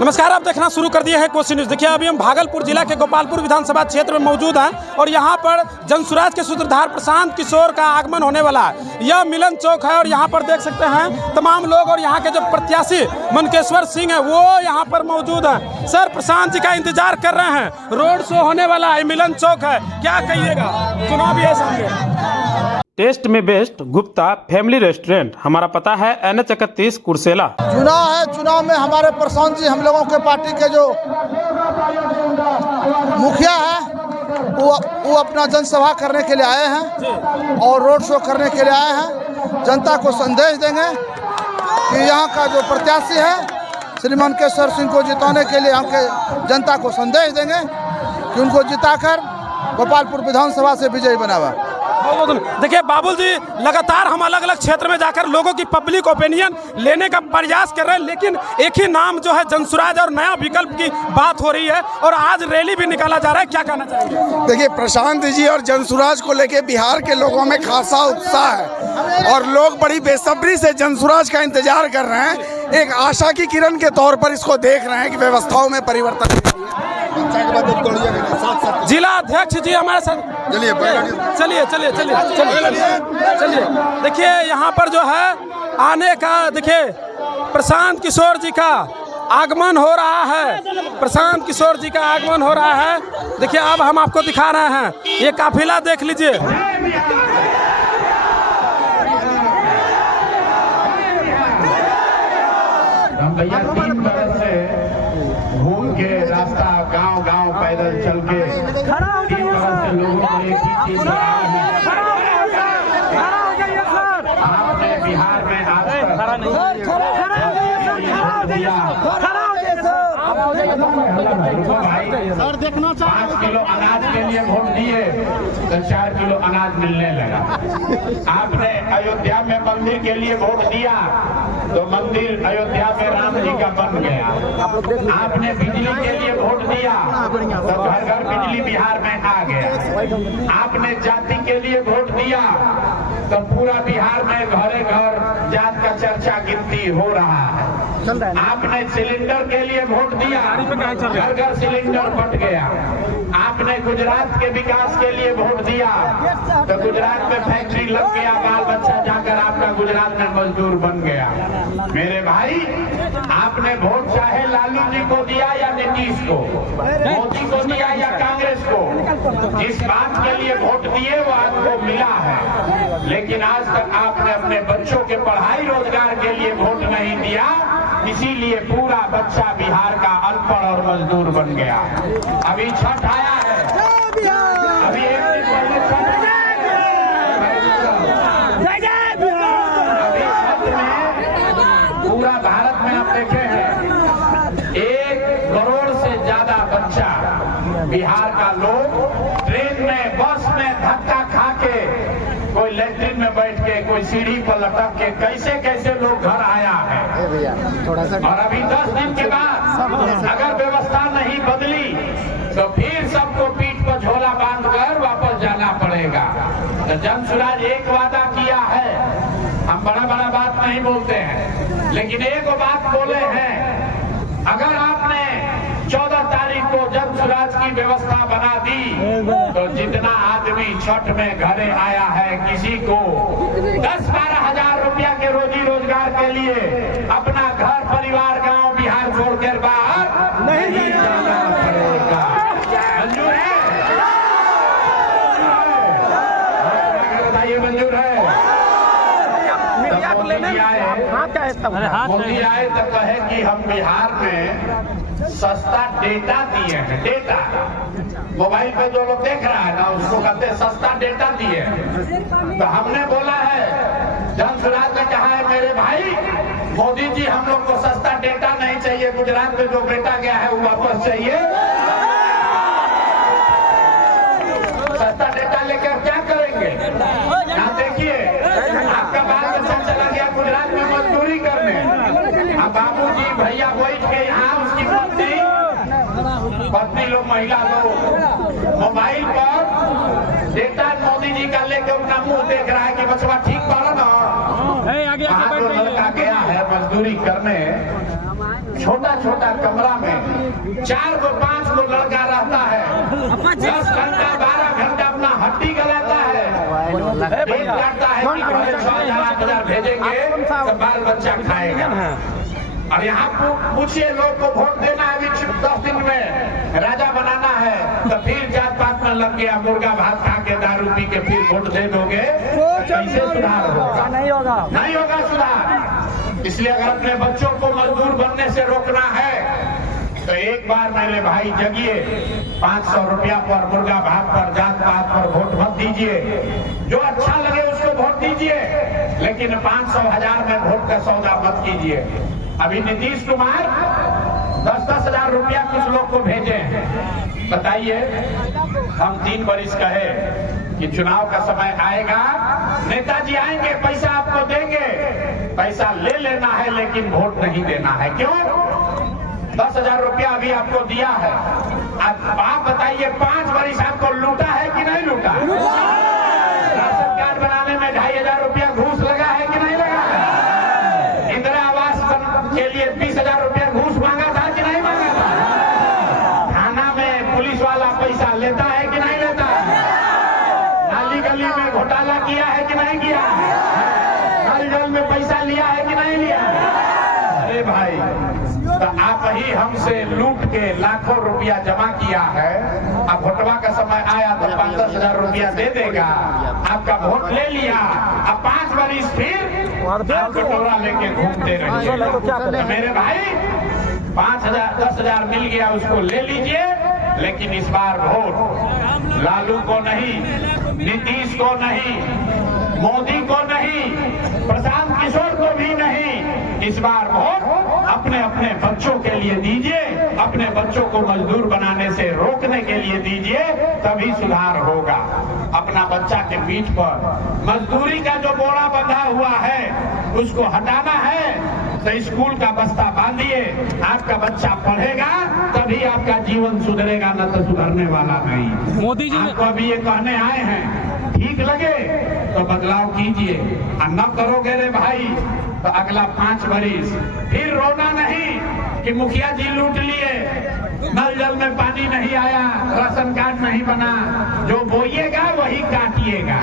नमस्कार, आप देखना शुरू कर दिए हैं कोसी न्यूज़। देखिए, अभी हम भागलपुर जिला के गोपालपुर विधानसभा क्षेत्र में मौजूद हैं और यहाँ पर जनसुराज के सूत्रधार प्रशांत किशोर का आगमन होने वाला है। यह मिलन चौक है और यहाँ पर देख सकते हैं तमाम लोग और यहाँ के जो प्रत्याशी मनकेश्वर सिंह है वो यहाँ पर मौजूद हैं। सर, प्रशांत जी का इंतजार कर रहे हैं, रोड शो होने वाला है, मिलन चौक है, क्या कहिएगा? चुनाव है सामने। टेस्ट में बेस्ट गुप्ता फैमिली रेस्टोरेंट, हमारा पता है NH 31 कुर्सेला। चुनाव है, चुनाव में हमारे प्रशांत जी हम लोगों के पार्टी के जो मुखिया है वो अपना जनसभा करने के लिए आए हैं और रोड शो करने के लिए आए हैं। जनता को संदेश देंगे कि यहाँ का जो प्रत्याशी है श्री मनकेश्वर सिंह को जिताने के लिए हमके जनता को संदेश देंगे कि उनको जिताकर गोपालपुर विधानसभा से विजयी बनावा। देखिए बाबुल जी, लगातार हम अलग अलग क्षेत्र में जाकर लोगों की पब्लिक ओपिनियन लेने का प्रयास कर रहे हैं, लेकिन एक ही नाम जो है जनसुराज और नया विकल्प की बात हो रही है और आज रैली भी निकाला जा रहा है, क्या कहना चाहेंगे? देखिए, प्रशांत जी और जनसुराज को लेके बिहार के लोगों में खासा उत्साह है और लोग बड़ी बेसब्री से जनसुराज का इंतजार कर रहे हैं। एक आशा की किरण के तौर पर इसको देख रहे हैं कि व्यवस्थाओं में परिवर्तन। जिला अध्यक्ष जी हमारे साथ, चलिए चलिए चलिए चलिए। देखिए यहाँ पर जो है आने का, देखिए प्रशांत किशोर जी का आगमन हो रहा है, प्रशांत किशोर जी का आगमन हो रहा है। देखिए अब हम आपको दिखा रहे हैं, ये काफिला देख लीजिए। हम भैया 3 बरस से घूम के रास्ता गांव पैदल चल के 3 बरस से लोगों को एक ही चीज आपने बिहार में आज तक 5 किलो अनाज के लिए वोट दिए तो 4 किलो अनाज मिलने लगा। आपने अयोध्या में मंदिर के लिए वोट दिया तो मंदिर अयोध्या में राम जी का बन गया। आपने बिजली के लिए वोट दिया तो घर घर बिजली बिहार में आ गया। आपने जाति के लिए वोट दिया तो पूरा बिहार में घरे घर जात का चर्चा गिनती हो रहा है। आपने सिलेंडर के लिए वोट दिया, घर घर सिलेंडर बट गया। आपने गुजरात के विकास के लिए वोट दिया तो गुजरात में फैक्ट्री लग गया, बाल बच्चा जाकर आपका गुजरात में मजदूर बन गया। मेरे भाई, आपने वोट चाहे लालू जी को दिया या नीतीश को, मोदी को दिया या कांग्रेस को, जिस बात के लिए वोट दिए वो आपको मिला है। लेकिन आज तक आपने अपने बच्चों के पढ़ाई रोजगार के लिए वोट नहीं दिया, इसीलिए पूरा बच्चा बिहार का अनपढ़ और मजदूर बन गया। अभी छठ आया है, अभी एक दिन पहले छठ में पूरा भारत में आप देखे हैं 1 करोड़ से ज्यादा बच्चा बिहार का लोग ट्रेन में, बस में धक्का खा के, कोई लैट्रिन में बैठ के, कोई सीढ़ी पर लटक के, कैसे कैसे लोग घर आया है। और अभी 10 दिन के बाद अगर व्यवस्था नहीं बदली तो फिर सबको पीठ पर झोला बांधकर वापस जाना पड़ेगा। तो जनसुराज एक वादा किया है, हम बड़ा बात नहीं बोलते हैं, लेकिन एक बात बोले हैं, अगर आपने 14 तारीख को जनसुराज की व्यवस्था बना दी तो जितना आदमी छठ में घरे आया है, किसी को 10-12 हजार रुपया के रोजी रोजगार के लिए अपना घर परिवार गांव बिहार छोड़कर बाहर नहीं जाना पड़ेगा। मंजूर है? बताइए, मंजूर है? मोदी आए तो कहे कि हम बिहार में सस्ता डेटा दिए हैं। डेटा मोबाइल पे जो लोग देख रहा है ना, उसको कहते हैं सस्ता डेटा दिए। तो हमने बोला है, जनसुराज ने कहा है, मेरे भाई मोदी जी हम लोग को सस्ता डेटा नहीं चाहिए, गुजरात में जो बेटा गया है वो वापस चाहिए। सस्ता डेटा लेकर क्या करेंगे? यहाँ देखिए, आपका बाल बच्चा चला गया गुजरात में मजदूरी करने, अब बाबूजी भैया बैठ के यहाँ उसकी पत्नी लोग, महिला लोग मोबाइल पर डेटा मोदी जी का लेकर अपना मुंह देख रहा है कि बचवा ठीक पड़ा ना, वहाँ तो लड़का गया है मजदूरी करने, छोटा छोटा कमरा में 4 को 5 को लड़का रहता है, 10 घंटा 12 घंटा अपना हड्डी गलाता है, पेट काटता है कि पहले 6,000 भेजेंगे तो बाल बच्चा खाएगा। और यहाँ पूछिए लोग को वोट देना है अभी 10 दिन में, राजा बनाना है, तो फिर जात पात में लग गया, मुर्गा भात खा के दारू पी के फिर वोट दे दोगे, कैसे सुधार होगा? नहीं होगा सुधार। इसलिए अगर अपने बच्चों को मजदूर बनने से रोकना है तो एक बार मेरे भाई जगिए, 500 रुपया पर, मुर्गा भात पर, जात पात पर वोट मत दीजिए। जो अच्छा लगे उसको वोट दीजिए, लेकिन 500,000 में वोट का सौदा मत कीजिए। अभी नीतीश कुमार 10-10 हजार रुपया कुछ लोग को भेजे हैं। बताइए, हम 3 बरिस कहे कि चुनाव का समय आएगा, नेताजी आएंगे, पैसा आपको देंगे, पैसा ले लेना है लेकिन वोट नहीं देना है। क्यों? 10,000 रुपया अभी आपको दिया है, अब आप बताइए 5 बरिस आपको लूटा है कि नहीं लूटा? राशन कार्ड बनाने में 2,500 रुपया घूस लगा है कि नहीं लगा? इंदिरा आवास के लिए 20,000 रुपया घूस मांगा था कि नहीं मांगा था? थाना में पुलिस वाला पैसा लेता है कि नहीं लेता? नाली गली में घोटाला किया है कि नहीं किया? नल जल में पैसा लिया है कि नहीं लिया? अरे भाई, तो आप ही हमसे लूट के लाखों रुपया जमा किया है, अब वोटवा का समय आया तो 5-10 हजार रुपया दे देगा, आपका वोट ले लिया, अब 5 बरिस फिर आप कटोरा लेके घूमते रहिए। तो मेरे भाई 5,000-10,000 मिल गया, उसको ले लीजिए, लेकिन इस बार वोट लालू को नहीं, नीतीश को नहीं, मोदी को नहीं, प्रशांत किशोर को भी नहीं, इस बार वोट अपने अपने बच्चों के लिए दीजिए, अपने बच्चों को मजदूर बनाने से रोकने के लिए दीजिए, तभी सुधार होगा। अपना बच्चा के पीठ पर मजदूरी का जो बोरा बंधा हुआ है उसको हटाना है, तो स्कूल का बस्ता बांधिए, आपका बच्चा पढ़ेगा तभी आपका जीवन सुधरेगा, न तो सुधरने वाला नहीं। मोदी जी आपको अभी ये कहने आए हैं, ठीक लगे तो बदलाव कीजिए, और न करोगे रे भाई तो अगला 5 बरिस फिर रोना नहीं कि मुखिया जी लूट लिए, नल जल में पानी नहीं आया, राशन कार्ड नहीं बना। जो बोइएगा वही काटिएगा।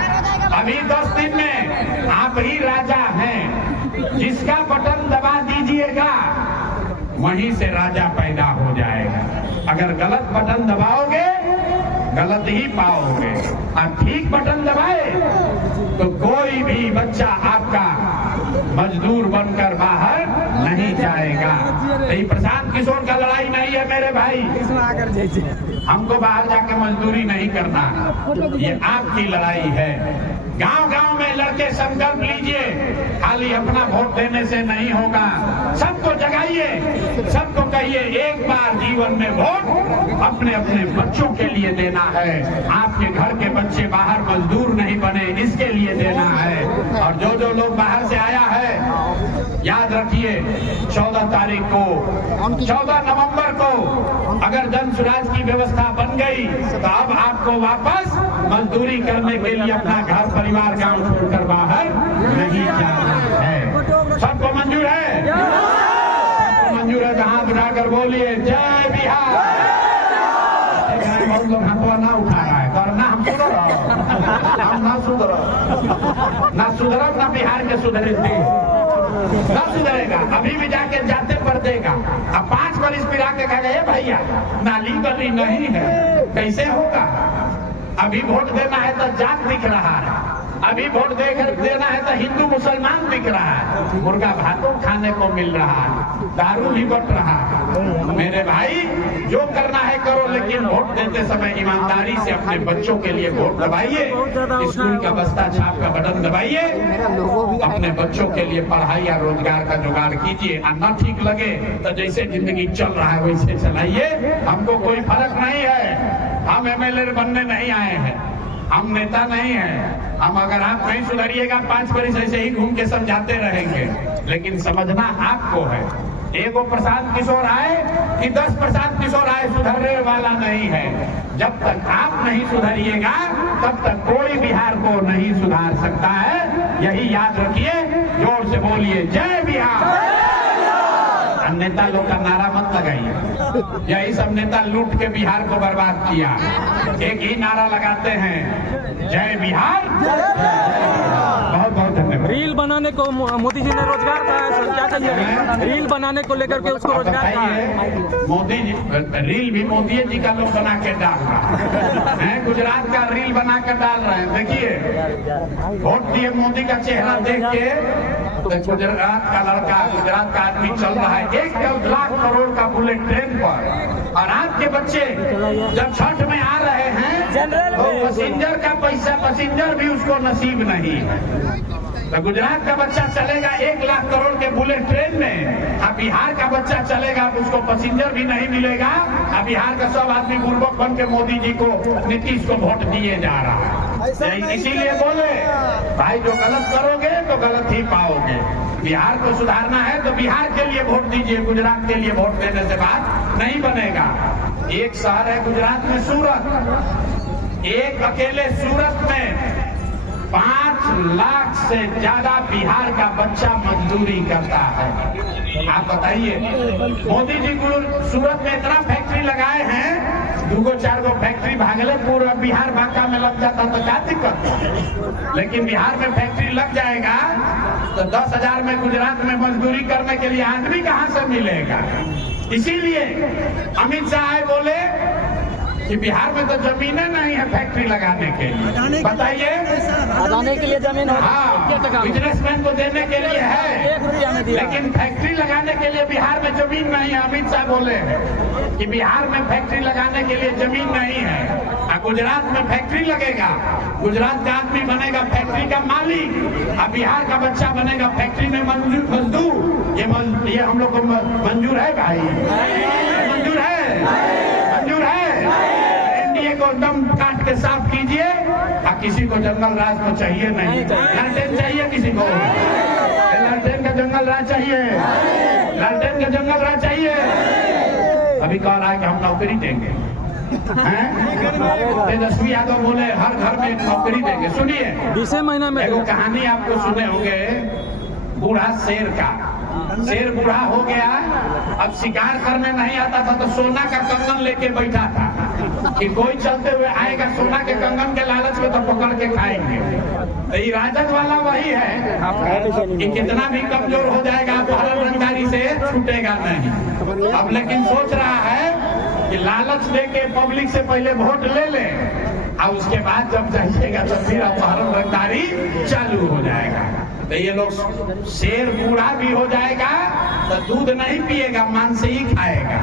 अभी 10 दिन में आप ही राजा हैं, जिसका बटन दबा दीजिएगा वहीं से राजा पैदा हो जाएगा। अगर गलत बटन दबाओगे गलत ही पाओगे, और ठीक बटन दबाए तो कोई भी बच्चा आपका मजदूर बनकर बाहर नहीं जाएगा। ये प्रशांत किशोर का लड़ाई नहीं है मेरे भाई, हमको बाहर जाके मजदूरी नहीं करना, ये आपकी लड़ाई है। गांव गांव में लड़के संकल्प लीजिए, खाली अपना वोट देने से नहीं होगा, सबको जगाइए, सबको कहिए एक बार जीवन में वोट अपने अपने बच्चों के लिए देना है, आपके घर के बच्चे बाहर मजदूर नहीं बने इसके लिए देना है। और जो जो लोग बाहर से आया है, याद रखिए 14 तारीख को, 14 नवंबर को अगर जन सुराज की व्यवस्था बन गई तो अब आपको वापस मजदूरी करने के लिए अपना घर परिवार गांव छोड़कर बाहर नहीं जाना है। सबको मंजूर है? मंजूर है तो हाथ उठाकर बोलिए जय बिहार। बहुत लोग हाथों ना उठा रहा है, और ना हम सुधर, हम ना सुधर, ना बिहार के सुधरेंगे, ना सुधरेगा। अभी भी जाके जाते पर देगा, अब 5 बरिस पिरा के कह गए भैया नाली गली नहीं है, कैसे होगा? अभी वोट देना है तो जात दिख रहा है, अभी वोट देना है तो हिंदू मुसलमान दिख रहा है, मुर्गा भातों खाने को मिल रहा है, दारू भी बट रहा है। मेरे भाई जो करना है करो, लेकिन वोट देते समय ईमानदारी से अपने बच्चों के लिए वोट दबाइए, स्कूल का बस्ता छाप का बटन दबाइए, अपने बच्चों के लिए पढ़ाई या रोजगार का जुगाड़ कीजिए। और न ठीक लगे तो जैसे जिंदगी चल रहा है वैसे चलाइए, हमको कोई फर्क नहीं है। हम MLA बनने नहीं आए हैं, हम नेता नहीं हैं, हम अगर आप नहीं सुधरिएगा 5 बरिस ऐसे ही घूम के समझाते रहेंगे, लेकिन समझना आपको है। एगो प्रशांत किशोर आए कि 10 प्रशांत किशोर आए, सुधरने वाला नहीं है। जब तक आप नहीं सुधरिएगा तब तक कोई बिहार को नहीं सुधार सकता है, यही याद रखिए। जोर से बोलिए जय बिहार। नेता लोग का नारा मत लगाइए। यही सब नेता लूट के बिहार को बर्बाद किया। एक ही नारा लगाते हैं, जय बिहार। बहुत बहुत धन्यवाद। रील बनाने को मोदी जी ने रोजगार कहा है सर, क्या कहिएगा? रील बनाने को लेकर के उसको रोजगार कहा है। मोदी जी, रील भी मोदी जी का लोग बना के डाल रहा है। गुजरात का रील बना के डाल रहे हैं। देखिए, वोट दिए मोदी का चेहरा देख के, तो गुजरात का लड़का, गुजरात का आदमी चल रहा है 1 लाख करोड़ का बुलेट ट्रेन पर, और आपके बच्चे जब छठ में आ रहे हैं तो पैसेंजर का पैसा, पैसेंजर भी उसको नसीब नहीं है। तो गुजरात का बच्चा चलेगा 1 लाख करोड़ के बुलेट ट्रेन में, अब बिहार का बच्चा चलेगा, उसको पैसेंजर भी नहीं मिलेगा। अब बिहार का सब आदमी बुर्बक बन के मोदी जी को, नीतीश को वोट दिए जा रहा है। इसीलिए बोले भाई, जो गलत करोगे तो गलत ही पाओगे। बिहार को सुधारना है तो बिहार के लिए वोट दीजिए, गुजरात के लिए वोट देने से बात नहीं बनेगा। एक शहर है गुजरात में, सूरत। एक अकेले सूरत में 5 लाख से ज्यादा बिहार का बच्चा मजदूरी करता है। आप बताइए, मोदी जी सूरत में इतना फैक्ट्री लगाए हैं, 2-4 गो फैक्ट्री भागलपुर और बिहार बांका में लग जाता तो क्या दिक्कत। लेकिन बिहार में फैक्ट्री लग जाएगा तो 10,000 में गुजरात में मजदूरी करने के लिए आदमी कहां से मिलेगा। इसीलिए अमित शाह बोले कि बिहार में तो जमीनें नहीं है फैक्ट्री लगाने के लिए। बताइए, लगाने के लिए जमीन, हाँ, बिजनेसमैन को देने के लिए है, लेकिन फैक्ट्री लगाने के लिए बिहार में जमीन नहीं है। अमित शाह बोले कि बिहार में फैक्ट्री लगाने के लिए जमीन नहीं है, और गुजरात में फैक्ट्री लगेगा, गुजरात का आदमी बनेगा फैक्ट्री का मालिक, और बिहार का बच्चा बनेगा फैक्ट्री में मजदूर। ये हम लोग को मंजूर है भाई? मंजूर है? मंजूर है? एनडीए को एकदम काट के साफ कीजिए। और किसी को जंगल राज तो चाहिए नहीं। लालटेन चाहिए किसी को? लालटेन का जंगल राज चाहिए? लालटेन का जंगल राज चाहिए? अभी कह रहा है कि हम नौकरी देंगे। तेजस्वी यादव बोले हर घर में एक नौकरी देंगे। सुनिए, 20 महीना में एगो कहानी आपको सुने होंगे, बूढ़ा शेर का। शेर बूढ़ा हो गया, अब शिकार करने नहीं आता था तो सोना का कंगन लेके बैठा था कि कोई चलते हुए आएगा सोना के कंगन के लालच में तो पकड़ के खाएंगे। तो ये राजद वाला वही है कि कितना भी कमजोर हो जाएगा, अपहरण रंगदारी से छूटेगा नहीं। अब लेकिन सोच रहा है कि लालच देके पब्लिक से पहले वोट ले ले, और उसके बाद जब जाइएगा तो फिर अपहरण रंगदारी चालू हो जाएगा। तो ये लोग, शेर बूढ़ा भी हो जाएगा तो दूध नहीं पिएगा, मांस ही खाएगा।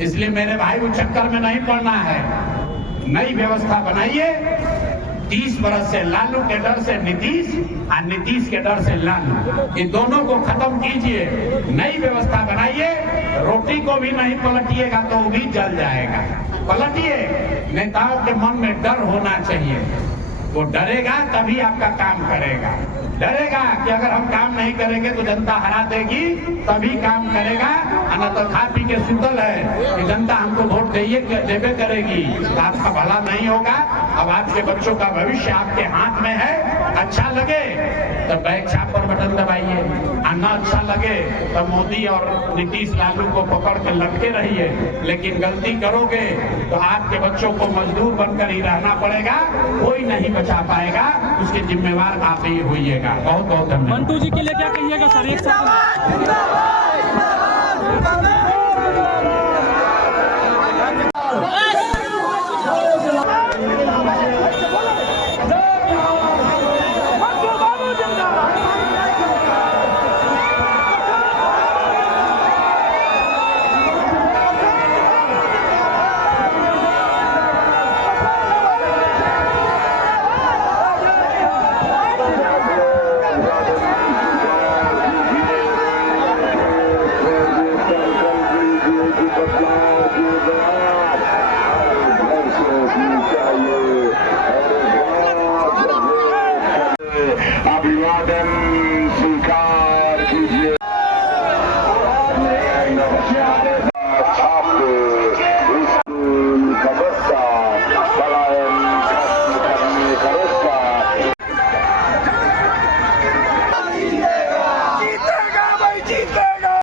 इसलिए मेरे भाई उस चक्कर में नहीं पड़ना है। नई व्यवस्था बनाइए। 30 बरस से लालू के डर से नीतीश, और नीतीश के डर से लालू, ये दोनों को खत्म कीजिए। नई व्यवस्था बनाइए। रोटी को भी नहीं पलटिएगा तो वो भी जल जाएगा। पलटिए। नेताओं के मन में डर होना चाहिए। वो डरेगा तभी आपका काम करेगा। डरेगा कि अगर हम काम नहीं करेंगे तो जनता हरा देगी, तभी काम करेगा। न तो खा पी के सुतल है कि जनता हमको वोट देवे करेगी, तो आपका भला नहीं होगा। अब आपके बच्चों का भविष्य आपके हाथ में है। अच्छा लगे तो बैक छाप पर बटन दबाइए, और न अच्छा लगे तो मोदी और नीतीश लालू को पकड़ के लटके रहिए। लेकिन गलती करोगे तो आपके बच्चों को मजदूर बनकर ही रहना पड़ेगा, कोई नहीं बचा पाएगा। उसके जिम्मेवार आप ही होइएगा। बहुत बहुत धन्यवाद। मंटू जी के लिए क्या कहिएगा सर? एक साथ अभिवादन स्वीकार कीजिए।